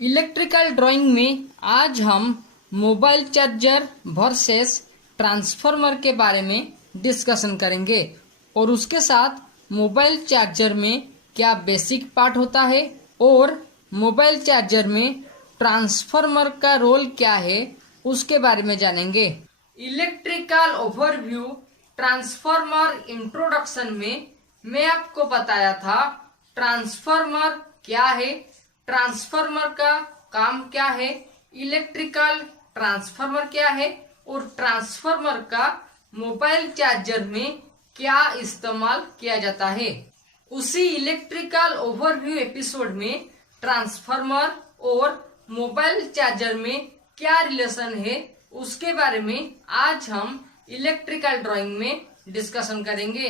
Electrical drawing में आज हम मोबाइल चार्जर वर्सेस ट्रांसफार्मर के बारे में डिस्कशन करेंगे और उसके साथ मोबाइल चार्जर में क्या बेसिक पार्ट होता है और मोबाइल चार्जर में ट्रांसफार्मर का रोल क्या है उसके बारे में जानेंगे। इलेक्ट्रिकल ओवरव्यू ट्रांसफार्मर इंट्रोडक्शन में मैं आपको बताया था ट्रांसफार्मर क्या है, ट्रांसफार्मर का काम क्या है, इलेक्ट्रिकल ट्रांसफार्मर क्या है और ट्रांसफार्मर का मोबाइल चार्जर में क्या इस्तेमाल किया जाता है। उसी इलेक्ट्रिकल ओवरव्यू एपिसोड में ट्रांसफार्मर और मोबाइल चार्जर में क्या रिलेशन है उसके बारे में आज हम इलेक्ट्रिकल ड्राइंग में डिस्कशन करेंगे।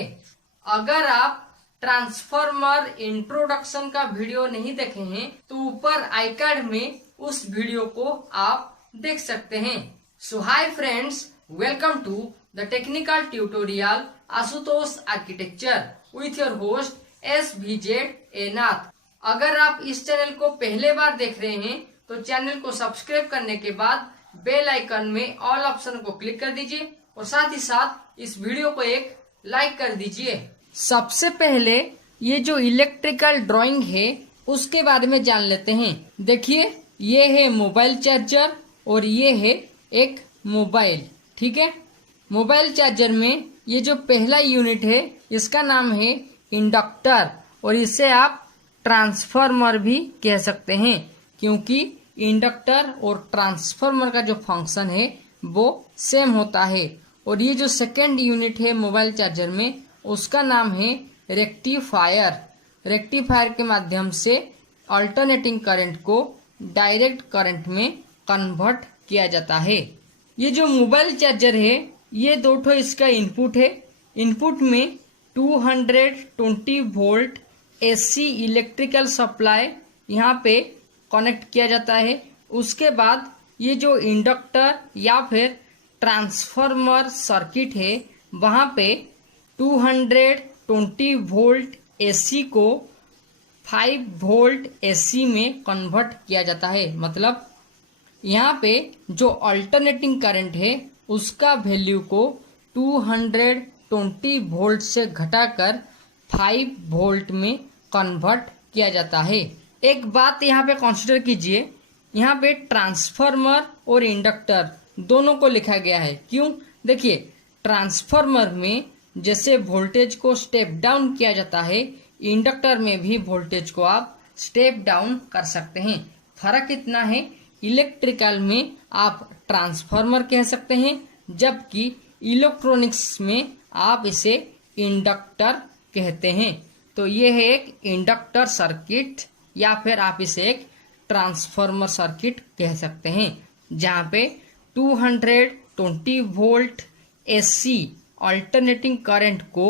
अगर आप ट्रांसफार्मर इंट्रोडक्शन का वीडियो नहीं देखे हैं तो ऊपर आई कार्ड में उस वीडियो को आप देख सकते हैं। So hi friends, welcome to the technical tutorial Ashutosh architecture with your host SVZ Nath. अगर आप इस चैनल को पहले बार देख रहे हैं तो चैनल को सब्सक्राइब करने के बाद बेल आइकन में ऑल ऑप्शन को क्लिक कर दीजिए और साथ ही साथ इस वीडियो को एक लाइक कर दीजिए। सबसे पहले ये जो इलेक्ट्रिकल ड्राइंग है उसके बारे में जान लेते हैं। देखिए, ये है मोबाइल चार्जर और ये है एक मोबाइल, ठीक है। मोबाइल चार्जर में ये जो पहला यूनिट है इसका नाम है इंडक्टर और इसे आप ट्रांसफार्मर भी कह सकते हैं क्योंकि इंडक्टर और ट्रांसफार्मर का जो फंक्शन है वो सेम होता है। और ये जो सेकेंड यूनिट है मोबाइल चार्जर में उसका नाम है रेक्टिफायर। रेक्टिफायर के माध्यम से अल्टरनेटिंग करंट को डायरेक्ट करंट में कन्वर्ट किया जाता है। ये जो मोबाइल चार्जर है ये दो ठो इसका इनपुट है। इनपुट में 220 वोल्ट AC इलेक्ट्रिकल सप्लाई यहाँ पे कनेक्ट किया जाता है। उसके बाद ये जो इंडक्टर या फिर ट्रांसफार्मर सर्किट है वहाँ पे 220 वोल्ट AC को 5 वोल्ट AC में कन्वर्ट किया जाता है। मतलब यहाँ पे जो अल्टरनेटिंग करंट है उसका वैल्यू को 220 वोल्ट से घटाकर 5 वोल्ट में कन्वर्ट किया जाता है। एक बात यहाँ पे कंसीडर कीजिए, यहाँ पे ट्रांसफार्मर और इंडक्टर दोनों को लिखा गया है। क्यों? देखिए, ट्रांसफार्मर में जैसे वोल्टेज को स्टेप डाउन किया जाता है, इंडक्टर में भी वोल्टेज को आप स्टेप डाउन कर सकते हैं। फर्क इतना है, इलेक्ट्रिकल में आप ट्रांसफार्मर कह सकते हैं जबकि इलेक्ट्रॉनिक्स में आप इसे इंडक्टर कहते हैं। तो ये है एक इंडक्टर सर्किट या फिर आप इसे एक ट्रांसफार्मर सर्किट कह सकते हैं जहाँ पे 220 वोल्ट AC अल्टरनेटिंग करंट को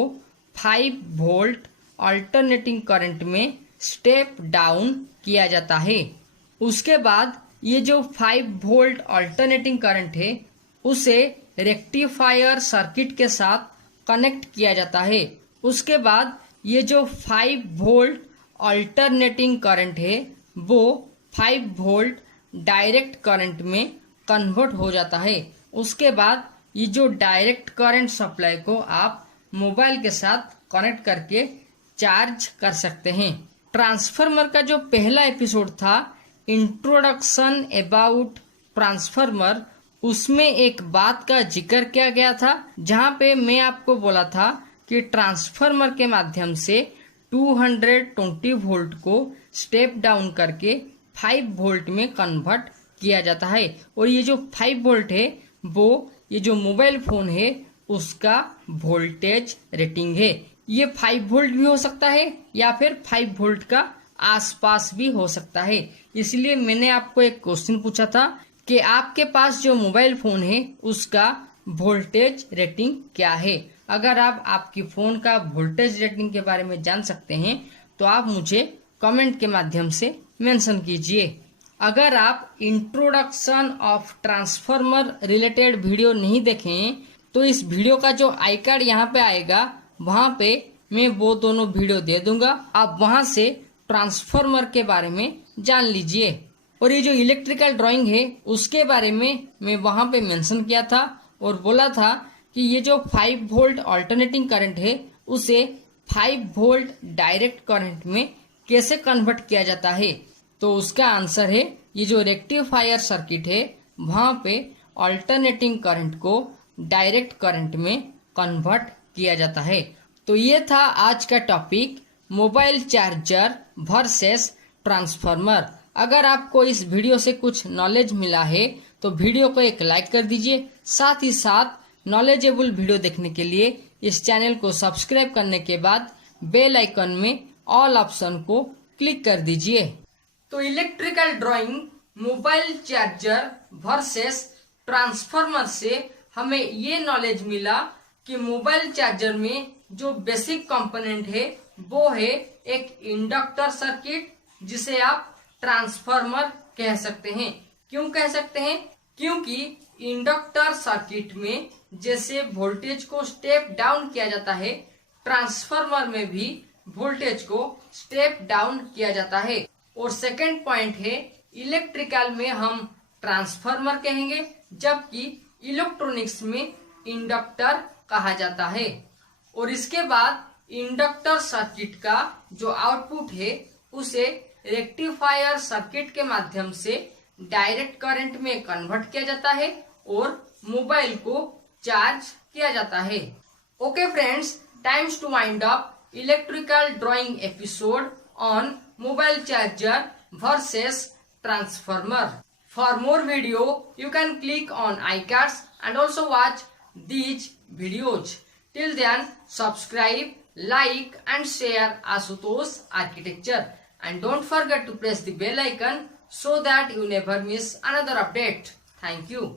5 वोल्ट अल्टरनेटिंग करंट में स्टेप डाउन किया जाता है। उसके बाद ये जो 5 वोल्ट अल्टरनेटिंग करंट है उसे रेक्टिफायर सर्किट के साथ कनेक्ट किया जाता है। उसके बाद ये जो 5 वोल्ट अल्टरनेटिंग करंट है वो 5 वोल्ट डायरेक्ट करंट में कन्वर्ट हो जाता है। उसके बाद ये जो डायरेक्ट करंट सप्लाई को आप मोबाइल के साथ कनेक्ट करके चार्ज कर सकते हैं। ट्रांसफार्मर का जो पहला एपिसोड था इंट्रोडक्शन अबाउट ट्रांसफार्मर, उसमें एक बात का जिक्र किया गया था जहां पे मैं आपको बोला था कि ट्रांसफार्मर के माध्यम से 220 वोल्ट को स्टेप डाउन करके 5 वोल्ट में कन्वर्ट किया जाता है। और ये जो 5 वोल्ट है वो ये जो मोबाइल फोन है उसका वोल्टेज रेटिंग है। ये 5 वोल्ट भी हो सकता है या फिर 5 वोल्ट का आसपास भी हो सकता है। इसलिए मैंने आपको एक क्वेश्चन पूछा था कि आपके पास जो मोबाइल फोन है उसका वोल्टेज रेटिंग क्या है। अगर आप आपकी फोन का वोल्टेज रेटिंग के बारे में जान सकते हैं तो आप मुझे कमेंट के माध्यम से मेंशन कीजिए। अगर आप introduction of transformer related video नहीं देखें तो इस वीडियो का जो आई कार्ड यहाँ पे आएगा वहाँ पे मैं वो दोनों वीडियो दे दूंगा, आप वहाँ से ट्रांसफार्मर के बारे में जान लीजिए। और ये जो इलेक्ट्रिकल ड्राइंग है उसके बारे में मैं वहां पे मेंशन किया था और बोला था कि ये जो 5 वोल्ट अल्टरनेटिंग करंट है उसे 5 वोल्ट डायरेक्ट करंट में कैसे कन्वर्ट किया जाता है। तो उसका आंसर है ये जो रेक्टिफायर सर्किट है वहां पे अल्टरनेटिंग करंट को डायरेक्ट करंट में कन्वर्ट किया जाता है। तो ये था आज का topic, mobile charger versus transformer. अगर आपको इस वीडियो से कुछ नॉलेज मिला है तो वीडियो को एक लाइक कर दीजिए। साथ ही साथ नॉलेजेबल वीडियो देखने के लिए इस चैनल को सब्सक्राइब करने के बाद बेल आइकन में ऑल ऑप्शन को क्लिक कर दीजिए। तो electrical drawing mobile charger versus transformer से हमें ये नॉलेज मिला कि मोबाइल चार्जर में जो बेसिक कंपोनेंट है वो है एक इंडक्टर सर्किट, जिसे आप ट्रांसफार्मर कह सकते हैं। क्यों कह सकते हैं? क्योंकि इंडक्टर सर्किट में जैसे वोल्टेज को स्टेप डाउन किया जाता है, ट्रांसफार्मर में भी वोल्टेज को स्टेप डाउन किया जाता है। और सेकंड पॉइंट है, इलेक्ट्रिकल में हम ट्रांसफार्मर कहेंगे जबकि इलेक्ट्रॉनिक्स में इंडक्टर कहा जाता है। और इसके बाद इंडक्टर सर्किट का जो आउटपुट है उसे रेक्टिफायर सर्किट के माध्यम से डायरेक्ट करंट में कन्वर्ट किया जाता है और मोबाइल को चार्ज किया जाता है। Okay friends, times to wind up electrical drawing episode on mobile charger versus transformer. For more video, you can click on iCards and also watch these videos. Till then, subscribe, like and share Ashutosh Architecture. And don't forget to press the bell icon so that you never miss another update. Thank you.